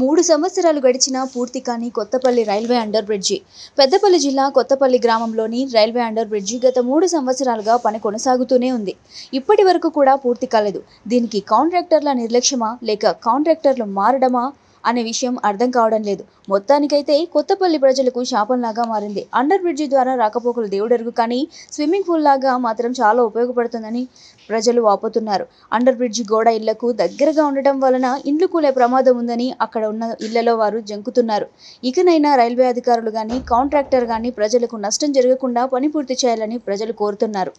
3 సంవత్సరాలు గడిచినా పూర్తి కాని Kothapalli railway under bridge. Peddapalli జిల్లా కొత్తపల్లి గ్రామంలోని రైల్వే అండర్ బ్రిడ్జి గత 3 సంవత్సరాలుగా పని కొనసాగుతూనే ఉంది. ఇప్పటి వరకు కూడా పూర్తి కాలేదు. దీనికి కాంట్రాక్టర్ల నిర్లక్ష్యమా లేక కాంట్రాక్టర్లు మారడమా అనే విషయం అర్థం కావడం లేదు. మొత్తానికైతే కొత్తపల్లి ప్రజలకు శాపంలాగా మారింది. అండర్ బ్రిడ్జి ద్వారా రాకపోకలు దేవుడెరుగు కానీ స్విమ్మింగ్ పూల్ లాగా మాత్రం చాలా ఉపయోగపడుతుందని ప్రజలు వాపోతున్నారు. అండర్ బ్రిడ్జి గోడ ఇళ్లకు దగ్గరగా ఉండటం వలన ఇండ్లు కూలే ప్రమాదం ఉందని అక్కడ ఉన్న ఇళ్లలో వారు జంకుతున్నారు. ఇకనైనా రైల్వే అధికారులు గాని కాంట్రాక్టర్ గాని ప్రజలకు నష్టం జరగకుండా పని పూర్తి చేయాలని ప్రజలు కోరుతున్నారు.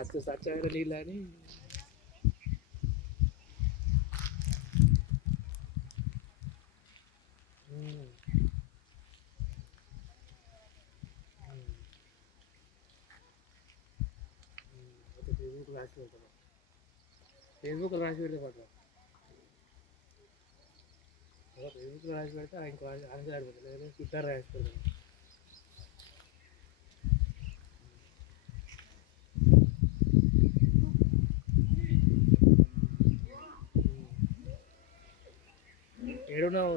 అసలు స్వచ్ఛమైన నీళ్ళు అని ఫేస్బుక్ రాసి పెడితే పట్ల ఫేస్బుక్ రాసి పెడితే ఇంకో ఆన్సర్ అడుగుతుంది లేదా ట్విట్టర్ రాసి పెడతాను. ఏడున్నావు